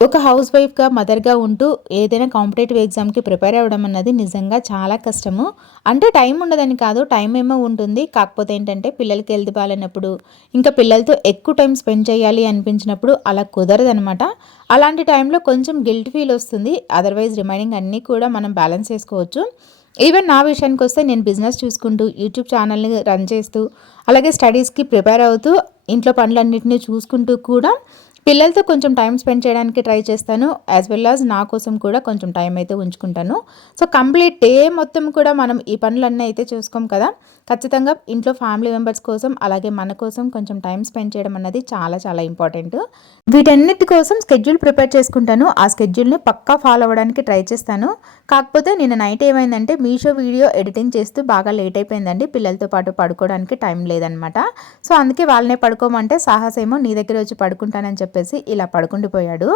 ఒక హౌస్ వైఫ్‌గా, మదర్‌గా ఉంటూ ఏదైనా కాంపిటేటివ్ ఎగ్జామ్‌కి ప్రిపేర్ అవ్వడం అన్నది నిజంగా చాలా కష్టము. అంటే టైం ఉండదని కాదు, టైం ఏమో ఉంటుంది. కాకపోతే ఏంటంటే పిల్లలకి హెల్త్ బాలేనప్పుడు, ఇంకా పిల్లలతో ఎక్కువ టైం స్పెండ్ చేయాలి అనిపించినప్పుడు అలా కుదరదనమాట. అలాంటి టైంలో కొంచెం గిల్ట్ ఫీల్ వస్తుంది. అదర్‌వైజ్ రిమైనింగ్ అన్నీ కూడా మనం బ్యాలెన్స్ చేసుకోవచ్చు. ఈవెన్ నా విషయానికొస్తే నేను బిజినెస్ చూసుకుంటూ, యూట్యూబ్ ఛానల్‌ని రన్ చేస్తూ, అలాగే స్టడీస్‌కి ప్రిపేర్ అవుతూ, ఇంట్లో పనులన్నిటిని చూసుకుంటూ కూడా పిల్లలతో కొంచెం టైమ్ స్పెండ్ చేయడానికి ట్రై చేస్తాను. యాజ్ వెల్ యాజ్ నా కోసం కూడా కొంచెం టైం అయితే ఉంచుకుంటాను. సో, కంప్లీట్ డే మొత్తం కూడా మనం ఈ పనులన్నీ అయితే చూసుకోం కదా! ఖచ్చితంగా ఇంట్లో ఫ్యామిలీ మెంబర్స్ కోసం, అలాగే మన కోసం కొంచెం టైం స్పెండ్ చేయడం అన్నది చాలా చాలా ఇంపార్టెంటు. వీటన్నిటి కోసం స్కెడ్యూల్ ప్రిపేర్ చేసుకుంటాను. ఆ స్కెడ్యూల్‌ని పక్కా ఫాలో అవ్వడానికి ట్రై చేస్తాను. కాకపోతే నిన్న నైట్ ఏమైందంటే మీషో వీడియో ఎడిటింగ్ చేస్తూ బాగా లేట్ అయిపోయిందండి. పిల్లలతో పాటు పడుకోవడానికి టైం లేదనమాట. సో, అందుకే వాళ్ళనే పడుకోమంటే సాహస్ ఏమో నీ దగ్గరే వచ్చి పడుకుంటానని చెప్పేసి ఇలా పడుకుండిపోయాడు.